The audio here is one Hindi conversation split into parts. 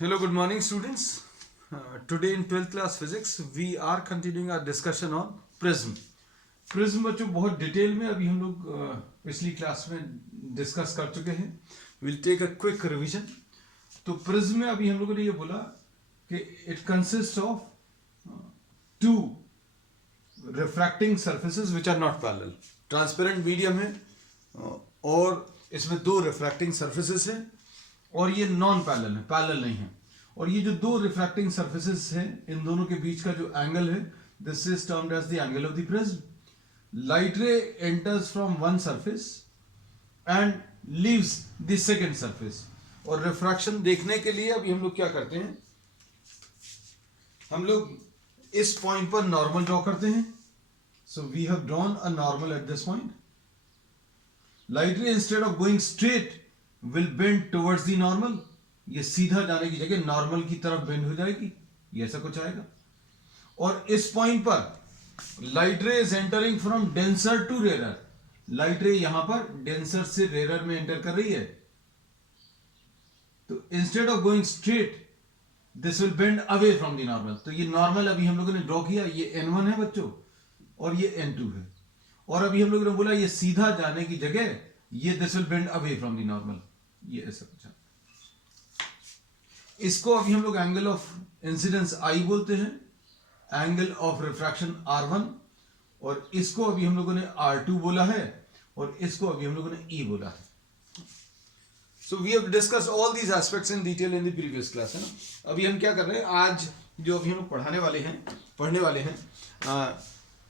Hello, good morning, students. Today in 12th class physics, we are continuing our discussion on prism. Prism बच्चों बहुत डिटेल में अभी हम लोग पिछली क्लास में डिस्कस कर चुके हैं. Will take a quick revision. तो प्रिज्म में अभी हम लोगों ने ये बोला कि it consist of two refracting surfaces which are not parallel. Transparent medium है और इसमें दो रिफ्रैक्टिंग सरफेसेस हैं और ये नॉन पैरेलल है, पैरेलल नहीं है. और ये जो दो रिफ्रैक्टिंग सरफेसेस हैं इन दोनों के बीच का जो एंगल है, this is termed as the angle of the prism. Light ray enters from one surface and leaves the second surface. और रिफ्रैक्शन देखने के लिए अभी हम लोग क्या करते हैं, हम लोग इस पॉइंट पर नॉर्मल ड्रॉ करते हैं. So we have drawn a normal at this point. Light ray instead of going straight will bend towards the normal. ये सीधा जाने की जगह नॉर्मल की तरफ बेंड हो जाएगी, ये ऐसा कुछ आएगा. और इस पॉइंट पर light ray is entering from denser to rarer. Light ray यहां पर डेंसर से रेयर में एंटर कर रही है. तो instead of going straight this will bend away from the normal. तो ये नॉर्मल अभी हम लोगों ने ड्रॉ किया, ये n1 है बच्चों और ये n2 है. और अभी हम लोगों ने बोला ये सीधा जाने की जगह ये this will bend away from the normal, ये ऐसा कुछ है. इसको अभी हम लोग एंगल ऑफ इंसिडेंस I बोलते हैं, एंगल ऑफ रिफ्रैक्शन R1, और इसको अभी हम लोगों ने R2 बोला है और इसको अभी हम लोगों ने E बोला है. So we have discussed all these aspects in detail in the previous class, है ना. अभी हम क्या कर रहे हैं, आज जो अभी हम लोग पढ़ने वाले हैं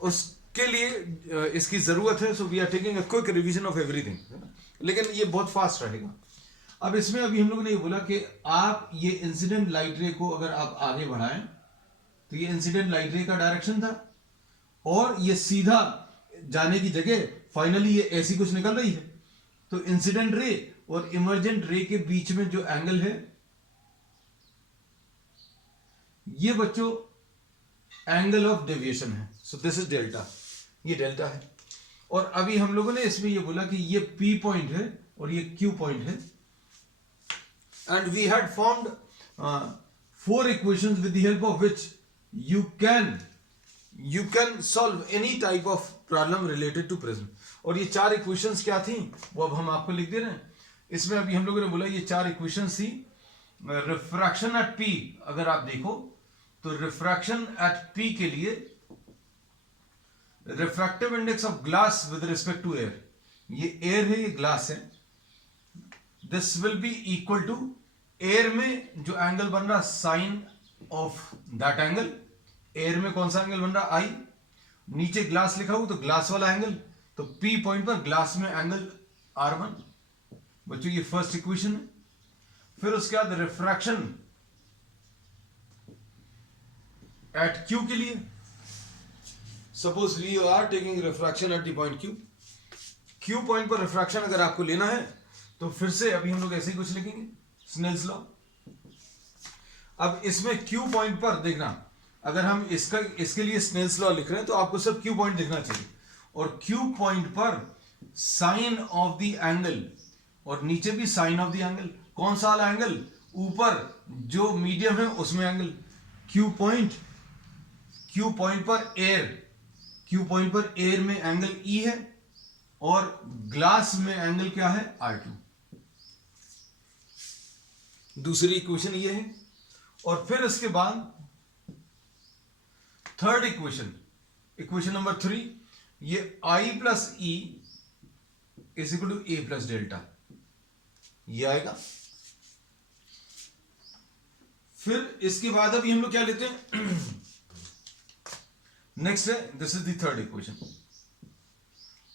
उसके लिए इसकी जरूरत है. So we are taking a quick revision of everything, है ना, लेकिन ये बहुत फास्ट रहेगा. अब इसमें अभी हम लोगों ने ये बोला कि आप ये इंसिडेंट लाइट रे को अगर आप आगे बढ़ाएं तो ये इंसिडेंट लाइट रे का डायरेक्शन था और ये सीधा जाने की जगह फाइनली ये ऐसी कुछ निकल रही है. तो इंसिडेंट रे और इमर्जेंट रे के बीच में जो एंगल है ये बच्चों एंगल ऑफ डेविएशन है. सो दिस इज डेल्टा, ये डेल्टा है. और अभी हम लोगों ने इसमें ये बोला कि ये P पॉइंट है और ये Q पॉइंट है. And we had formed 4 equations with the help of which you can solve any type of problem related to prism. और ये 4 इक्वेशंस क्या थी वो अब हम आपको लिख दे रहे हैं. इसमें अभी हम लोगों ने बोला ये 4 इक्वेशंस थी. रिफ्रैक्शन एट P अगर आप देखो तो रिफ्रैक्शन एट P के लिए refractive index of glass with respect to air, ये एयर है, ये ग्लास है, this will be equal to air में जो एंगल बन रहा sine of that angle. Air में कौन सा एंगल बन रहा I, नीचे ग्लास लिखा हो तो ग्लास वाला एंगल, तो P पॉइंट पर ग्लास में एंगल R1. बच्चों ये फर्स्ट इक्वेशन है. फिर उसके बाद रिफ्रैक्शन एट Q के लिए, suppose we are taking refraction at the point Q point पर रिफ्रैक्शन अगर आपको लेना है तो फिर से अभी हम लोग ऐसे ही कुछ लिखेंगे, स्नेल्स लॉ. अब इसमें Q पॉइंट पर देखना, अगर हम इसके लिए स्नेल्स लॉ लिख रहे हैं तो आपको सिर्फ Q पॉइंट दिखना चाहिए. और Q पॉइंट पर साइन ऑफ द एंगल और नीचे भी साइन ऑफ द एंगल. कौन सा वाला एंगल, ऊपर जो मीडियम है उसमें एंगल. Q पॉइंट पर एयर में एंगल E है और ग्लास में एंगल क्या है, R2. दूसरी इक्वेशन ये है. और फिर इसके बाद थर्ड इक्वेशन नंबर 3, ये I plus E is equal to A plus delta, ये आएगा. फिर इसके बाद अभी हम लोग क्या लेते हैं, नेक्स्ट है, this is the third equation.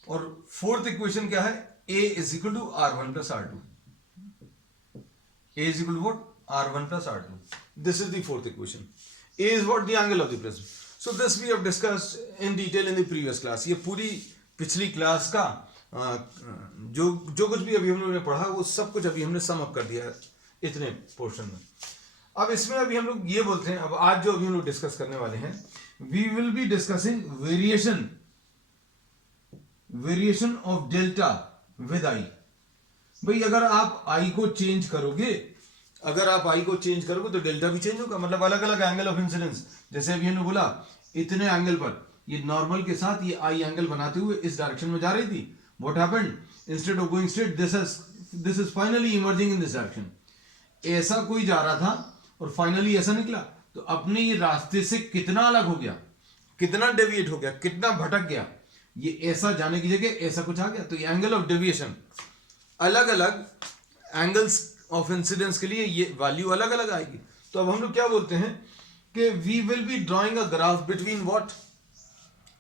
और फोर्थ इक्वेशन क्या है, A is equal to R1 plus R2. A is equal to what? R1 plus R2. This is the fourth equation. A is what? The angle of the prism. So this we have discussed in detail in the previous class. ये पूरी पिछली क्लास का जो कुछ भी अभी हम लोगों ने पढ़ा वो सब कुछ अभी हमने सम अप कर दिया है इतने पोर्शन में. अब इसमें अभी हम लोग ये बोलते हैं, अब आज जो अभी हम लोग डिस्कस करने वाले हैं, we will be discussing variation of delta with I. भाई अगर आप I को चेंज करोगे अगर आप आई को चेंज करोगे तो डेल्टा भी चेंज होगा, मतलब अलग अलग एंगल ऑफ इंसिडेंस। जैसे अभी हमने बोला इतने एंगल पर ये नॉर्मल के साथ ये आई एंगल बनाते हुए इस डायरेक्शन में जा रही थी, what happened, instead of going straight this is finally emerging in this direction. ऐसा कोई जा रहा था और फाइनली ऐसा निकला, तो अपने ये रास्ते से कितना अलग हो गया, कितना डेविएट हो गया, कितना भटक गया, ये ऐसा जाने की जगह ऐसा कुछ आ गया। तो ये एंगल ऑफ डेविएशन, अलग अलग एंगल्स ऑफ इंसिडेंस के लिए ये वैल्यू अलग अलग आएगी। तो अब हम लोग क्या बोलते हैं कि we will be drawing a graph between what,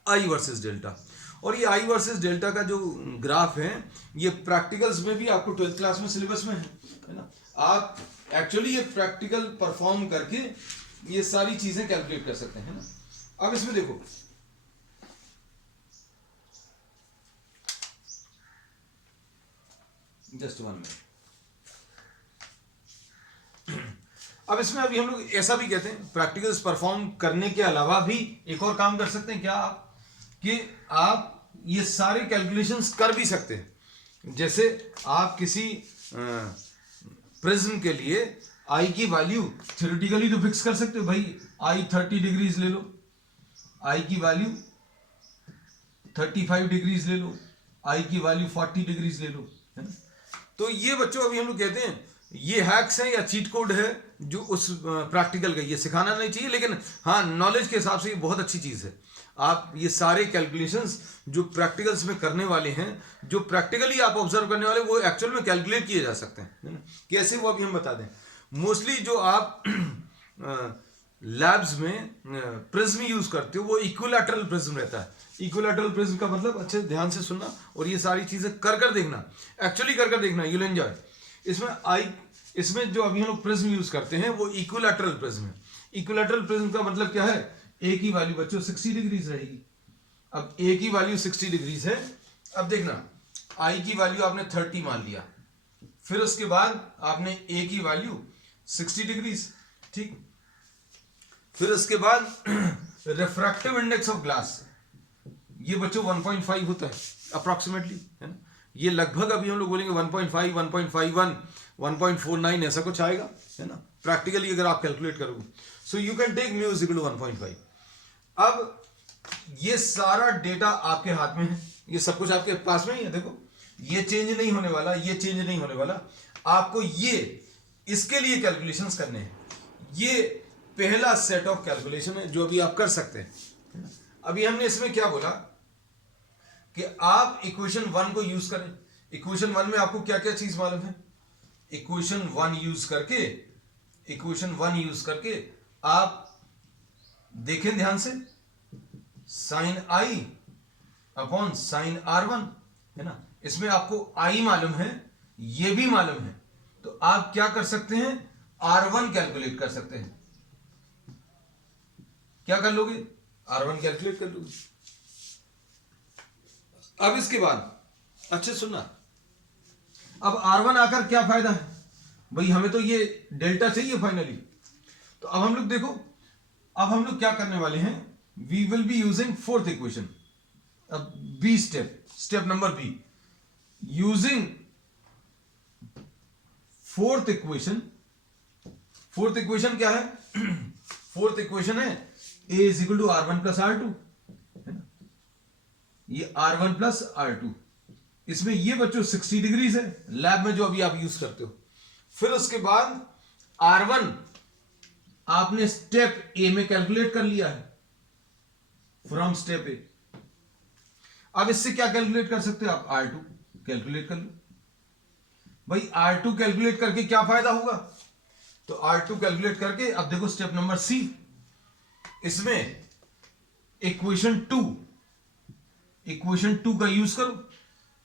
I versus delta. और ये आई वर्सेस डेल्टा का जो ग्राफ है ये प्रैक्टिकल्स में भी आपको 12th क्लास में सिलेबस में है ना। आप एक्चुअली ये प्रैक्टिकल परफॉर्म करके ये सारी चीजें कैलकुलेट कर सकते हैं ना। अब इसमें देखो, जस्ट 1 मिनट। अब इसमें अभी हम लोग ऐसा भी कहते हैं प्रैक्टिकल्स परफॉर्म करने के अलावा भी एक और काम कर सकते हैं क्या आप, कि आप ये सारे कैलकुलेशंस कर भी सकते हैं। जैसे आप किसी प्रिज्म के लिए आई की वैल्यू थ्योरेटिकली तो फिक्स कर सकते हो, भाई आई 30 डिग्रीज ले लो, आई की वैल्यू 35 डिग्रीज ले लो, आई की वैल्यू 40 डिग्रीज ले लो, है ना। तो ये बच्चों अभी हम लोग कहते हैं ये हैक्स है या चीट कोड है जो उस प्रैक्टिकल का, ये सिखाना नहीं चाहिए, लेकिन हाँ नॉलेज के हिसाब से ये बहुत अच्छी चीज़ है। आप ये सारे कैलकुलेशंस जो प्रैक्टिकल्स में करने वाले हैं, जो प्रैक्टिकली आप ऑब्जर्व करने वाले, वो एक्चुअल में कैलकुलेट किए जा सकते हैं, है ना। कैसे वो अभी हम बता दें। मोस्टली जो आप लैब्स में प्रिज्म यूज करते हो वो इक्विलैटरल प्रिज्म रहता है। इक्विलैटरल प्रिज्म का मतलब अच्छे ध्यान से सुनना और ये सारी चीजें कर कर देखना, एक्चुअली कर कर देखना, यू विल एंजॉय। इसमें जो अभी हम लोग प्रिज्म यूज करते हैं वो इक्विलैटरल प्रिज्म है। इक्विलैटरल प्रिज्म का मतलब क्या है, ए की वैल्यू बच्चों 60 डिग्रीज रहेगी। अब ए की वैल्यू 60 डिग्रीज है, अब देखना आई की वैल्यू आपने 30 मान लिया, फिर उसके बाद आपने ए की वैल्यू 60 डिग्रीज, ठीक। फिर उसके बाद रिफ्रैक्टिव इंडेक्स ऑफ ग्लास, ये बच्चों 1.5 होता है अप्रोक्सीमेटली, है ना। ये लगभग अभी हम लोग बोलेंगे 1.5, 1.51, 1.49 ऐसा कुछ आएगा, है ना, प्रैक्टिकली अगर आप कैलकुलेट करोगे। So you can take mu is equal to 1.5। अब ये सारा डेटा आपके हाथ में है, ये सब कुछ आपके पास में ही है। देखो ये चेंज नहीं होने वाला, ये चेंज नहीं होने वाला, आपको ये इसके लिए कैलकुलेशंस करने हैं। ये पहला सेट ऑफ कैलकुलेशन है जो अभी आप कर सकते हैं। अभी हमने इसमें क्या बोला कि आप इक्वेशन 1 को यूज करें। इक्वेशन 1 में आपको क्या क्या चीज मालूम है। इक्वेशन 1 यूज करके आप देखें ध्यान से, साइन आई अपॉन साइन R1, है ना। इसमें आपको आई मालूम है, ये भी मालूम है, तो आप क्या कर सकते हैं, R1 कैलकुलेट कर सकते हैं। क्या कर लोगे, R1 कैलकुलेट कर लोगे। अब इसके बाद अच्छे सुनना, अब R1 आकर क्या फायदा है, भाई हमें तो ये डेल्टा चाहिए फाइनली। तो अब हम लोग देखो, अब हम लोग क्या करने वाले हैं, we will be using fourth equation. अब B step number B, using fourth equation. Fourth equation क्या है, फोर्थ इक्वेशन है a is equal to R1 plus R2, है ना। ये R1 प्लस R2, इसमें ये बच्चों 60 डिग्रीज है लैब में जो अभी आप यूज करते हो। फिर उसके बाद R1 आपने स्टेप ए में कैलकुलेट कर लिया है, फ्रॉम स्टेप ए। अब इससे क्या कैलकुलेट कर सकते हो आप, R2 कैलकुलेट कर लो। भाई R2 कैलकुलेट करके क्या फायदा होगा, तो R2 कैलकुलेट करके अब देखो स्टेप नंबर सी, इसमें इक्वेशन 2 का यूज करो।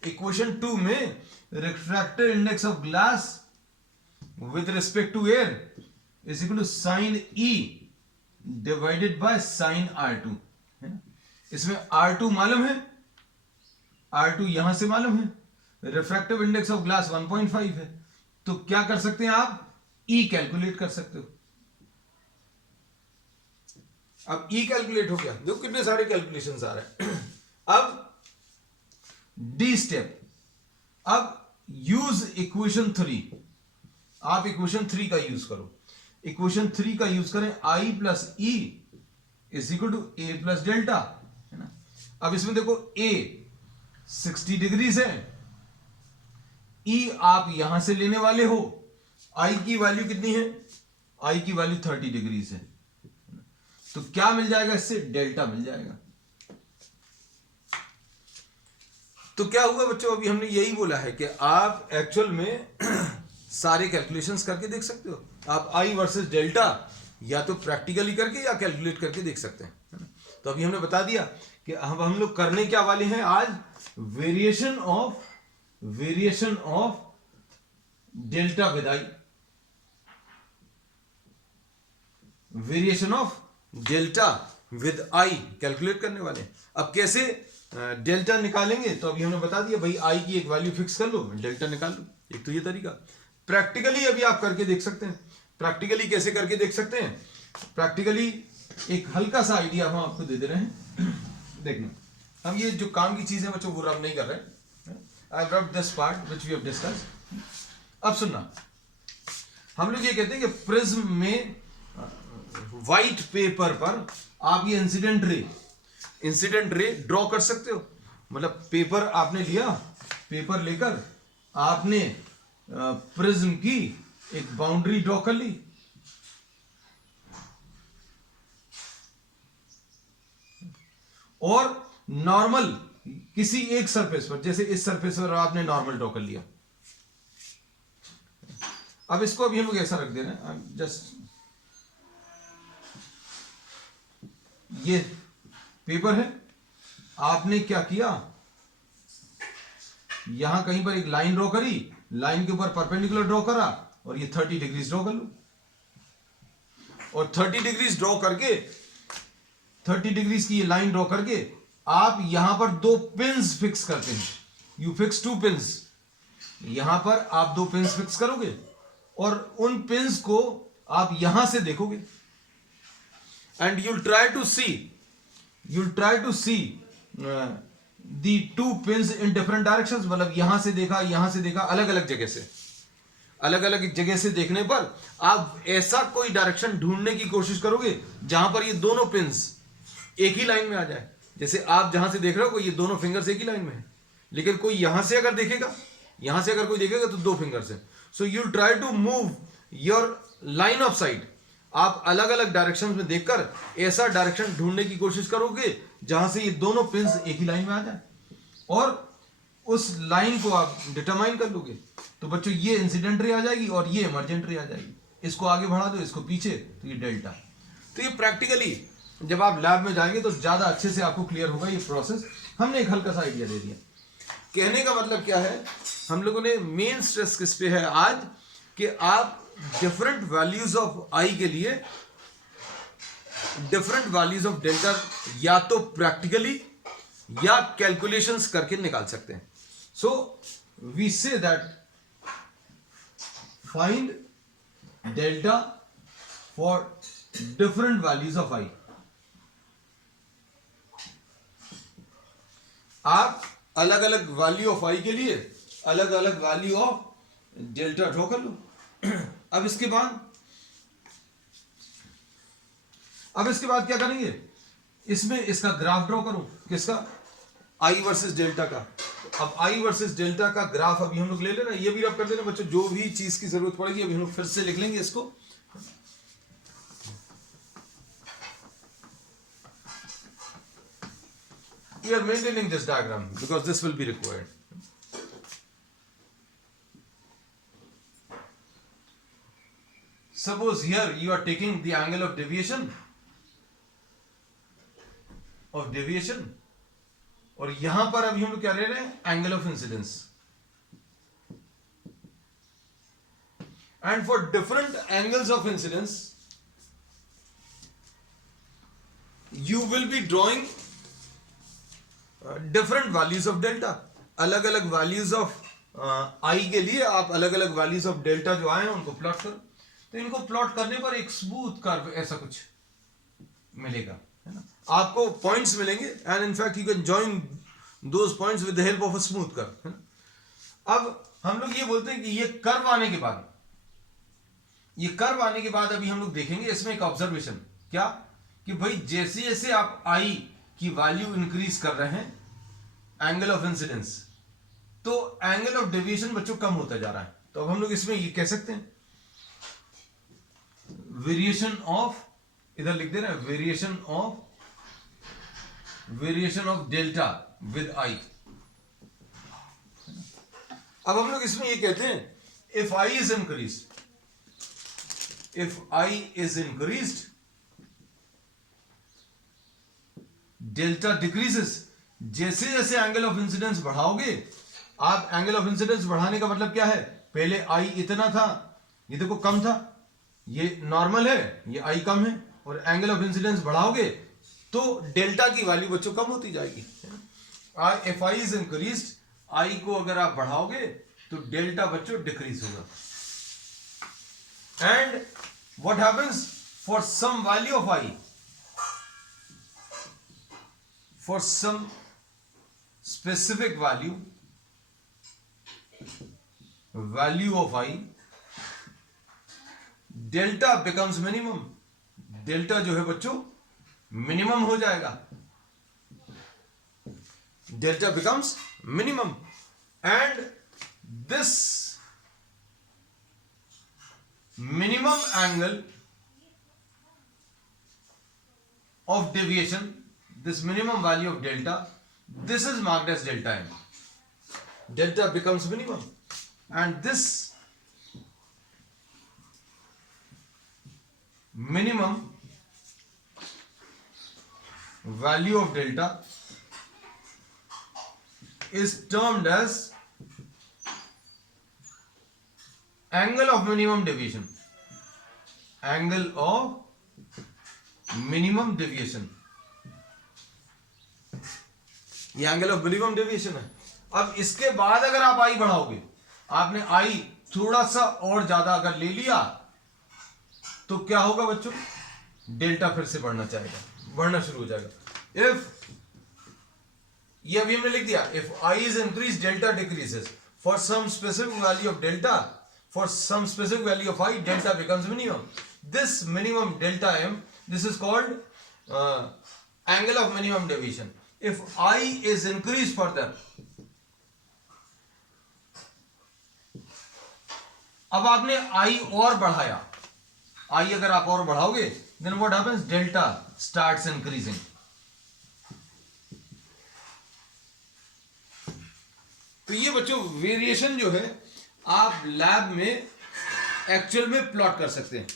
इक्वेशन 2 में refractive index of glass with respect to air is equal to sine E divided by sine R2, है ना। इसमें R2 मालूम है, R2 यहां से मालूम है, रिफ्रैक्टिव इंडेक्स ऑफ ग्लास 1.5 है, तो क्या कर सकते हैं आप, E कैलकुलेट कर सकते हो। अब E कैलकुलेट हो गया, देखो कितने सारे कैलकुलेशंस आ रहे हैं। अब डी स्टेप, अब यूज इक्वेशन 3। आप इक्वेशन 3 का यूज करो, इक्वेशन 3 का यूज करें, I plus E is equal to A plus delta, है ना। अब इसमें देखो A 60 डिग्रीज है, E आप यहां से लेने वाले हो, I की वैल्यू कितनी है, I की वैल्यू 30 डिग्रीज है, तो क्या मिल जाएगा इससे, डेल्टा मिल जाएगा। तो क्या हुआ बच्चों, अभी हमने यही बोला है कि आप एक्चुअल में सारे कैलकुलेशंस करके देख सकते हो। आप I वर्सेस डेल्टा या तो प्रैक्टिकली करके या कैलकुलेट करके देख सकते हैं, है ना। तो अभी हमने बता दिया कि अब हम लोग करने क्या वाले हैं आज, variation of delta with I, variation of delta with I calculate करने वाले हैं। अब कैसे डेल्टा निकालेंगे, तो अभी हमने बता दिया भाई I की एक वैल्यू फिक्स कर लो, डेल्टा निकाल लो, एक तो ये तरीका। प्रैक्टिकली अभी आप करके देख सकते हैं, प्रैक्टिकली कैसे करके देख सकते हैं, प्रैक्टिकली एक हल्का सा आइडिया हम आपको दे दे रहे हैं। देखना, हम ये जो काम की चीज है बच्चों वो रब नहीं कर रहे, I rub this part which we have discussed. अब सुनना, हम लोग ये कहते हैं कि प्रिज्म में व्हाइट पेपर पर आप ये इंसिडेंट रे ड्रॉ कर सकते हो। मतलब पेपर आपने लिया, पेपर लेकर आपने प्रिज्म की एक बाउंड्री ड्रॉ कर ली, और नॉर्मल किसी एक सरफेस पर, जैसे इस सरफेस पर आपने नॉर्मल ड्रॉ कर लिया। अब इसको अभी हम लोग ऐसा रख दे रहे हैं, जस्ट ये पेपर है, आपने क्या किया, यहां कहीं पर एक लाइन ड्रॉ करी, लाइन के ऊपर परपेंडिकुलर ड्रॉ करा, और ये 30 डिग्रीज ड्रॉ कर लो, और 30 डिग्रीज ड्रॉ करके, 30 डिग्रीज की ये लाइन ड्रॉ करके आप यहां पर दो पिन्स फिक्स करते हैं। यू फिक्स 2 पिन्स, यहां पर आप 2 पिन्स फिक्स करोगे, और उन पिन्स को आप यहां से देखोगे, and you'll try to see the 2 pins in different directions। मतलब यहां से देखा, अलग अलग जगह से देखने पर आप ऐसा कोई डायरेक्शन ढूंढने की कोशिश करोगे जहां पर ये दोनों पिन्स एक ही लाइन में आ जाए। जैसे आप जहां से देख रहे हो ये दोनों फिंगर्स एक ही लाइन में है, लेकिन कोई यहां से अगर देखेगा, यहां से अगर कोई देखेगा तो 2 फिंगर्स है। सो you'll try to move your line of sight। आप अलग अलग डायरेक्शंस में देखकर ऐसा डायरेक्शन ढूंढने की कोशिश करोगे जहां से ये दोनों पिन्स एक ही लाइन में आ जाए, और उस लाइन को आप डिटरमाइन कर लोगे। तो बच्चों ये इंसिडेंट रे आ जाएगी और ये इमर्जेंट रे आ जाएगी, इसको आगे बढ़ा दो, इसको पीछे, तो ये डेल्टा। तो ये प्रैक्टिकली जब आप लैब में जाएंगे तो ज्यादा अच्छे से आपको क्लियर होगा ये प्रोसेस। हमने एक हल्का सा आइडिया दे दिया। कहने का मतलब क्या है, हम लोगों ने मेन स्ट्रेस किस पे है आज, कि आप डिफरेंट वैल्यूज ऑफ आई के लिए डिफरेंट वैल्यूज ऑफ डेल्टा या तो प्रैक्टिकली या कैलकुलेशंस करके निकाल सकते हैं। So we say that find delta for different values of I. आप अलग अलग वैल्यू ऑफ आई के लिए अलग अलग वैल्यू ऑफ डेल्टा ड्रॉ कर लो। अब इसके बाद क्या करेंगे, इसमें इसका ग्राफ ड्रॉ करो, किसका, आई वर्सेस डेल्टा का। अब आई वर्सेस डेल्टा का ग्राफ अभी हम लोग ले लेना, ये भी रब कर देना बच्चों, जो भी चीज की जरूरत पड़ेगी अभी हम लोग फिर से लिख लेंगे इसको। We are maintaining this diagram because this will be required. Suppose here you are taking the angle of deviation, और यहां पर अभी हम लोग क्या ले रहे हैं, angle of incidence. And for different angles of incidence you will be drawing different values of delta. अलग अलग वैल्यूज ऑफ आई के लिए आप अलग अलग वैल्यूज ऑफ डेल्टा जो आए हैं उनको प्लॉट करो। तो इनको प्लॉट करने पर एक स्मूथ कर्व ऐसा कुछ मिलेगा, है ना। आपको पॉइंट्स मिलेंगे and in fact you can join those points with the help of a smooth curve, है ना। अब हम लोग ये बोलते हैं कि ये कर्व आने के बाद ये कर्व आने के बाद अभी हम लोग देखेंगे इसमें एक ऑब्जर्वेशन, क्या कि भाई जैसे जैसे आप आई की वैल्यू इंक्रीज कर रहे हैं एंगल ऑफ इंसिडेंस, तो एंगल ऑफ डेविएशन बच्चों कम होता जा रहा है। तो अब हम लोग इसमें ये कह सकते हैं वेरिएशन ऑफ, इधर लिख दे रहे हैं variation of delta with I. अब हम लोग इसमें ये कहते हैं if I is increase, if I is increased delta decreases. जैसे जैसे एंगल ऑफ इंसिडेंस बढ़ाओगे आप, एंगल ऑफ इंसिडेंस बढ़ाने का मतलब क्या है, पहले आई इतना था, ये देखो कम था, ये नॉर्मल है, ये आई कम है, और एंगल ऑफ इंसिडेंस बढ़ाओगे तो डेल्टा की वैल्यू बच्चों कम होती जाएगी। If I is increased, I को अगर आप बढ़ाओगे तो डेल्टा बच्चों डिक्रीज होगा। And what happens for some value of I, for some specific value of I, delta becomes minimum। Delta जो है बच्चों मिनिमम हो जाएगा, delta becomes minimum, and this minimum angle of deviation, this minimum value of delta, this is marked as delta m. Delta becomes minimum, and this minimum value of delta is termed as angle of minimum deviation, angle of minimum deviation। ये एंगल ऑफ मिनिमम डेविएशन है। अब इसके बाद अगर आप आई बढ़ाओगे, आपने आई थोड़ा सा और ज्यादा अगर ले लिया तो क्या होगा बच्चों, डेल्टा फिर से बढ़ना शुरू हो जाएगा। इफ, ये अभी हमने लिख दिया, if I is increase delta decreases, for some specific value of delta, for some specific value of I delta becomes minimum. This minimum delta M, this is called angle of minimum deviation. If I is increased further, अब आपने I और बढ़ाया, I अगर आप और बढ़ाओगे then what happens, delta starts increasing। तो ये बच्चों वेरिएशन जो है आप लैब में एक्चुअल में प्लॉट कर सकते हैं।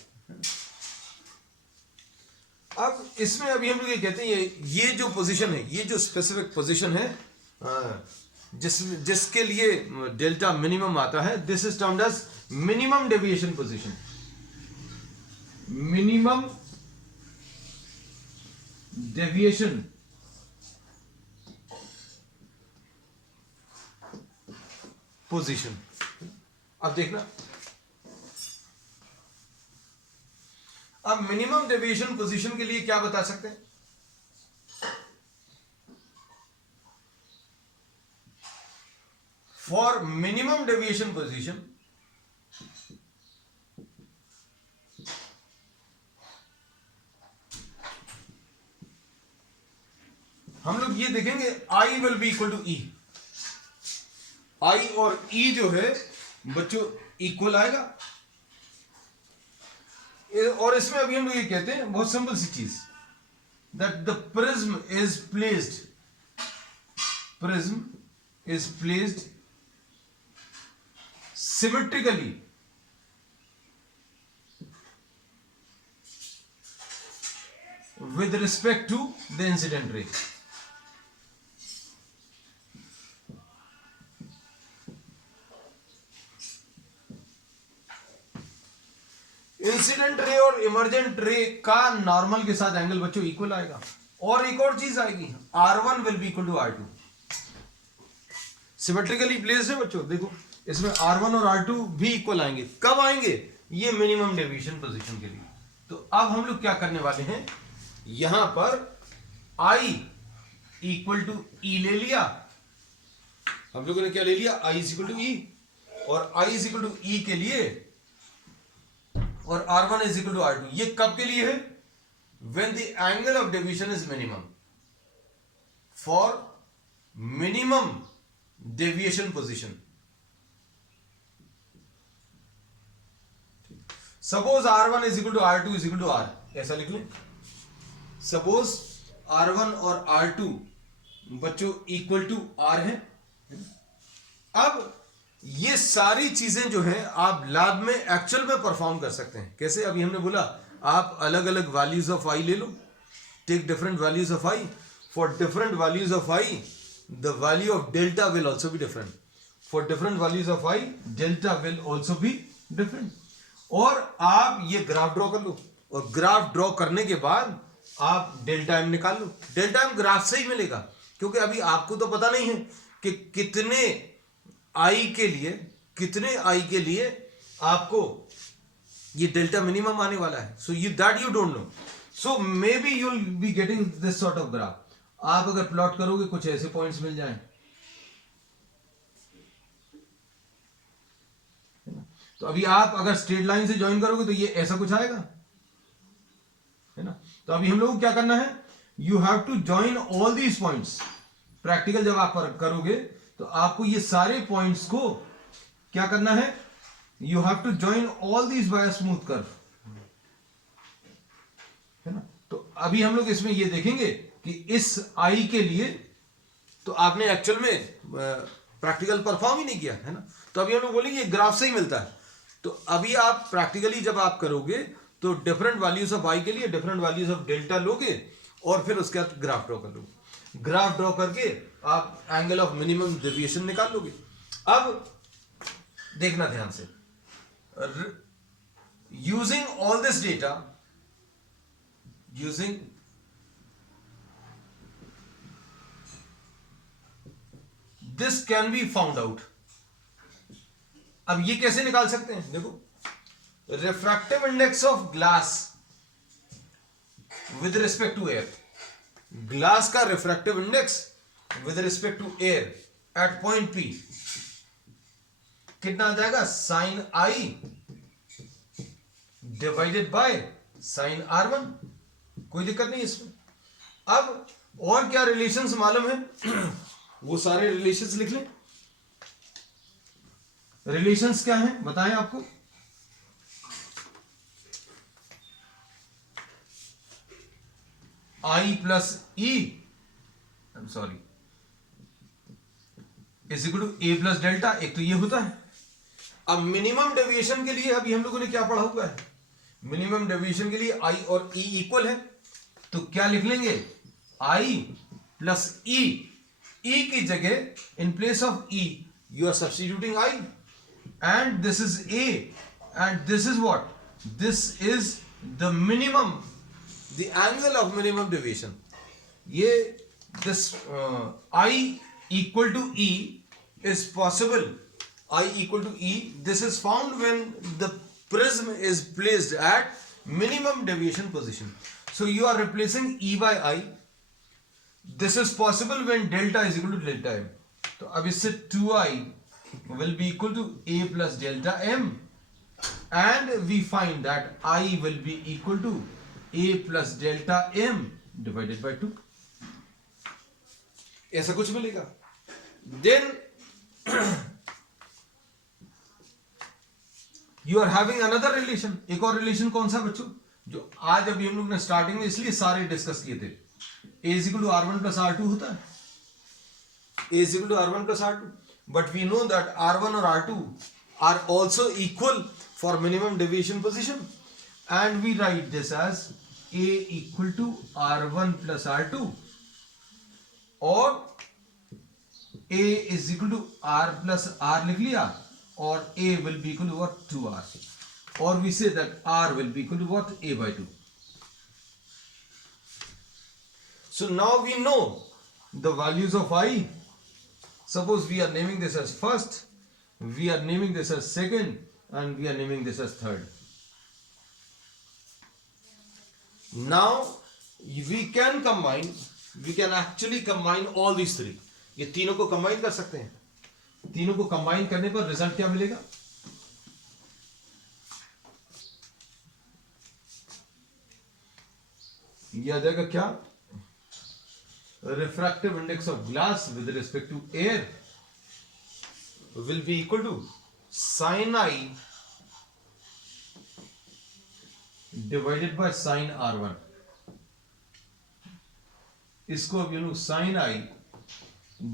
अब इसमें अभी हम लोग ये कहते हैं, ये जो पोजीशन है, ये जो स्पेसिफिक पोजीशन है जिसके लिए डेल्टा मिनिमम आता है, this is termed as minimum deviation position. Minimum deviation position. अब देखना, अब मिनिमम डेविएशन पोजीशन के लिए क्या बता सकते हैं, फॉर मिनिमम डेविएशन पोजीशन हम लोग ये देखेंगे I will be equal to E. I और ई जो है बच्चों इक्वल आएगा, और इसमें अभी हम लोग ये कहते हैं बहुत सिंपल सी चीज, that the prism is placed symmetrically with respect to the incident ray। Incident ray और इमर्जेंट रे का नॉर्मल के साथ एंगल बच्चों इक्वल आएगा। और एक और चीज आएगी, R1 will be equal to R2। Symmetrically placed है बच्चों, देखो इसमें R1 और R2 भी इक्वल आएंगे। कब आएंगे? ये मिनिमम डेविएशन पोजीशन के लिए। तो अब हम लोग क्या करने वाले हैं, यहां पर I इक्वल टू E ले लिया, हम लोगों ने क्या ले लिया, I is equal to E, और I is equal to E के लिए और R1 is equal to R2। ये कब के लिए है? When the angle of deviation is minimum, for minimum deviation position. Suppose R1 is equal to R2 is equal to R, ऐसा लिख लें। सपोज R1 और R2 बच्चों इक्वल टू R है। अब ये सारी चीजें जो है आप लैब में एक्चुअल में परफॉर्म कर सकते हैं। कैसे? अभी हमने बोला आप अलग अलग वैल्यूज ऑफ आई ले लो, take different values of I, for different values of I the value of delta will also be different, for different values of I delta will also be different. और आप ये ग्राफ ड्रॉ कर लो, और ग्राफ ड्रॉ करने के बाद आप डेल्टा एम निकाल लो। डेल्टा एम ग्राफ से ही मिलेगा, क्योंकि अभी आपको तो पता नहीं है कि कितने आई के लिए आपको ये डेल्टा मिनिमम आने वाला है। So you don't know. So may be you will be getting this sort of graph. आप अगर प्लॉट करोगे कुछ ऐसे पॉइंट्स मिल जाएं, तो अभी आप अगर स्ट्रेट लाइन से ज्वाइन करोगे तो ये ऐसा कुछ आएगा, है ना। तो अभी हम लोग को क्या करना है? You have to join all these points. Practical जब आप करोगे तो आपको ये सारे पॉइंट्स को क्या करना है? You have to join all these by smooth curve, है ना। तो अभी हम लोग इसमें ये देखेंगे कि इस आई के लिए तो आपने एक्चुअल में प्रैक्टिकल परफॉर्म ही नहीं किया, है ना। तो अभी हम लोग बोलेंगे ग्राफ से ही मिलता है। तो अभी आप प्रैक्टिकली जब आप करोगे तो डिफरेंट वैल्यूज ऑफ आई के लिए डिफरेंट वैल्यूज ऑफ डेल्टा लोगे और फिर उसके बाद ग्राफ ड्रॉ कर लोगे। ग्राफ ड्रॉ करके आप एंगल ऑफ मिनिमम डेविएशन निकाल लोगे। अब देखना ध्यान से, using all this data, using this can be found out. अब ये कैसे निकाल सकते हैं? देखो, refractive index of glass with respect to air, glass का refractive index with respect to air at point P कितना आ जाएगा? Sine I divided by sine R1। कोई दिक्कत नहीं इसमें। अब और क्या रिलेशंस मालूम है? वो सारे रिलेशंस लिख लें। रिलेशंस क्या हैं बताएं आपको? I plus E, I am sorry, is equal to A plus delta. एक तो ये होता है। अब मिनिमम डेविएशन के लिए अभी हम लोगों ने क्या पढ़ा हुआ है? मिनिमम डेविएशन के लिए आई और ई इक्वल है, तो क्या लिख लेंगे? आई प्लस ई। ई की जगह in place of E you are substituting I, and this is A, and this is what? This is the minimum, the angle of minimum deviation. ये this I equal to E is possible. I equal to E. This is found when the prism is placed at minimum deviation position. So you are replacing E by I. This is possible when delta is equal to delta M. तो अब इससे 2I will be equal to A plus delta M, and we find that I will be equal to A plus delta M divided by 2. ऐसा कुछ मिलेगा। Then you are having another relation. एक और relation कौन सा बच्चों? जो आज अभी हम लोग ने स्टार्टिंग में इसलिए सारे डिस्कस किए थे। A is equal to R1 plus R2 होता है। A is equal to R1 plus R2. But we know that R1 or R2 are also equal for minimum deviation position, and we write this as A equal to R1 plus R2, or A is equal to R plus R लिख लिया, or A will be equal to what? 2R, or we say that R will be equal to what? A by 2. So now we know the values of I. Suppose we are naming this as first, we are naming this as second, and we are naming this as third. Now we can actually combine all these three. ये तीनों को combine कर सकते हैं। तीनों को combine करने पर result क्या मिलेगा? ये आ जाएगा क्या, refractive index of glass with respect to air will be equal to sine I divided by sine R1। इसको अब you know sine I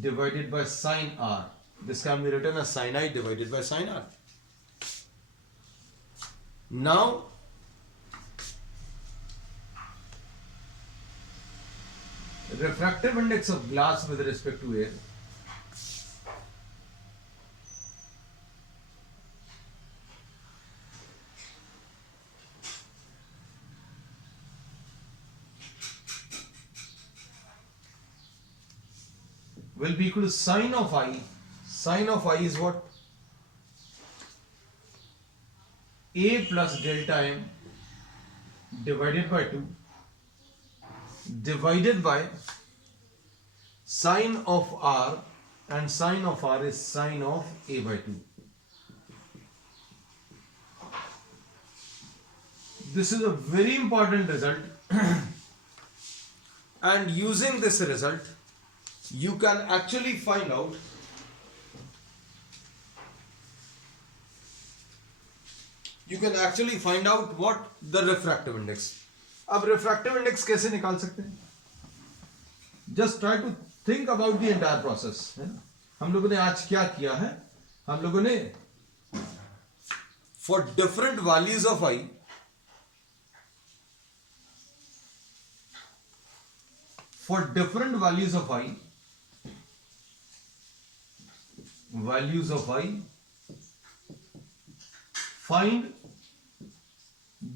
divided by sin R. This can be written as sin I divided by sin R. Now, refractive index of glass with respect to air will be equal to sine of I. Sine of I is what? A plus delta m divided by 2 divided by sine of R, and sine of R is sine of A by 2. This is a very important result and using this result you can actually find out what the refractive index. अब refractive index कैसे निकाल सकते हैं? Just try to think about the entire process, है ना? हम लोगों ने आज क्या किया है? हम लोगों ने for different values of I, find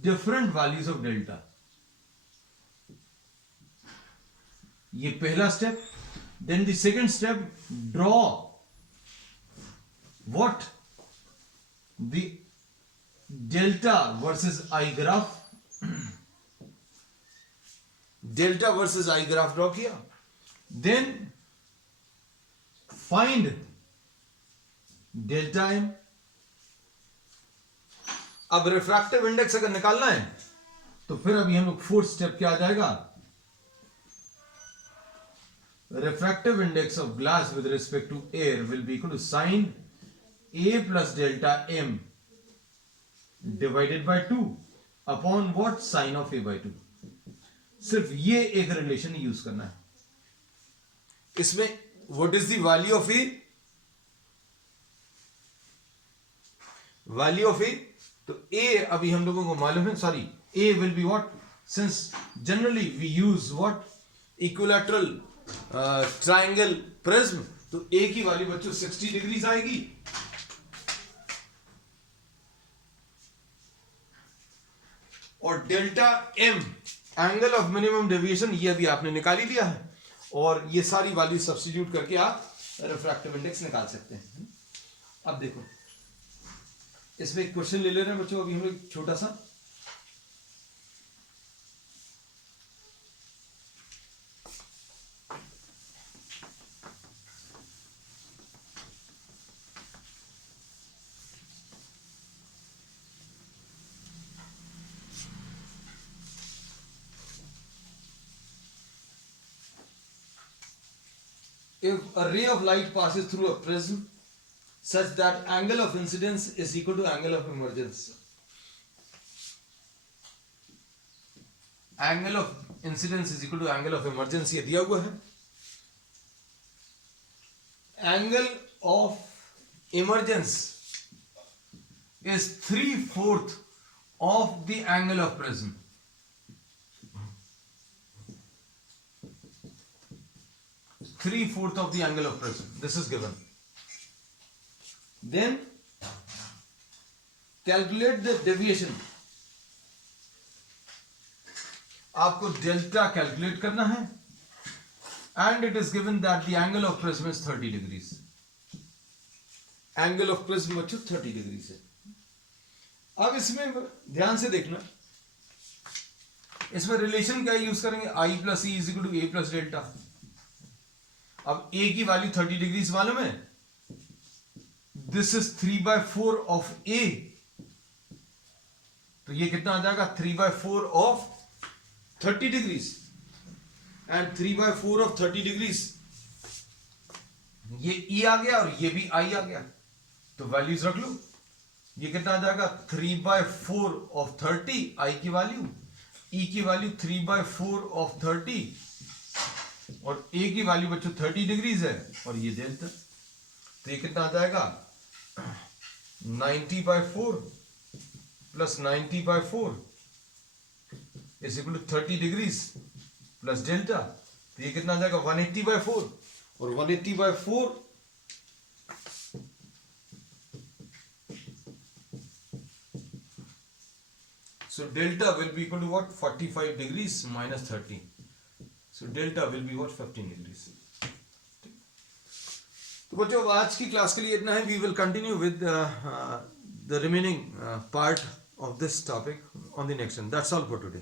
different values of delta. ये पहला step. Then the second step, draw what the delta versus I graph. Delta versus I graph draw किया. Then find delta M. अब रिफ्रैक्टिव इंडेक्स अगर निकालना है तो फिर अभी हम लोग फोर्थ स्टेप क्या आ जाएगा, refractive index of glass with respect to air will be equal to sine A plus delta M divided by 2 upon what, sine of A by 2. सिर्फ ये एक रिलेशन यूज करना है. इसमें what is the value of A, तो ए अभी हम लोगों को मालूम है, sorry A will be what, since generally we use what, equilateral triangle prism, तो ए की वैल्यू बच्चों 60 डिग्रीज आएगी. और delta M angle of minimum deviation, ये अभी आपने निकाल ही लिया है, और ये सारी वैल्यू सब्स्टिट्यूट करके आप रिफ्रैक्टिव इंडेक्स निकाल सकते हैं. अब देखो इसमें एक क्वेश्चन ले ले रहे हैं बच्चों अभी हम लोग छोटा सा. If a ray of light passes through a prism such that angle of incidence is equal to angle of emergence. Angle of incidence is equal to angle of emergence, ये दिया हुआ है. Angle of emergence is 3/4 of the angle of prism. 3/4 of the angle of prism. This is given. Then calculate the deviation. आपको डेल्टा कैलकुलेट करना है, and it is given that the angle of prism is 30 degrees. Angle of prism बच्चों 30 degrees है. अब इसमें ध्यान से देखना, इसमें रिलेशन क्या यूज करेंगे, I plus E is equal to A plus delta. अब A की वैल्यू 30 डिग्रीज मालूम है, दिस इज 3/4 ऑफ A, तो ये कितना आ जाएगा, 3/4 of 30 degrees and 3/4 of 30 degrees, ये E आ गया और ये भी I आ गया, तो वैल्यूज रख लो। ये कितना आ जाएगा 3/4 of 30, I की वैल्यू, E की वैल्यू 3/4 of 30 और A की वैल्यू बच्चों 30 डिग्रीज है और ये डेल्टा, तो ये कितना आ जाएगा 90/4 plus 90/4 is equal to 30 degrees plus delta, तो ये कितना आ जाएगा 180/4 और 180/4 so delta will be equal to what 45 degrees minus 30, so delta will be what 15 degrees। तो बच्चों आज की क्लास के लिए इतना है। We will continue with the remaining part of this topic on the next one. That's all for today.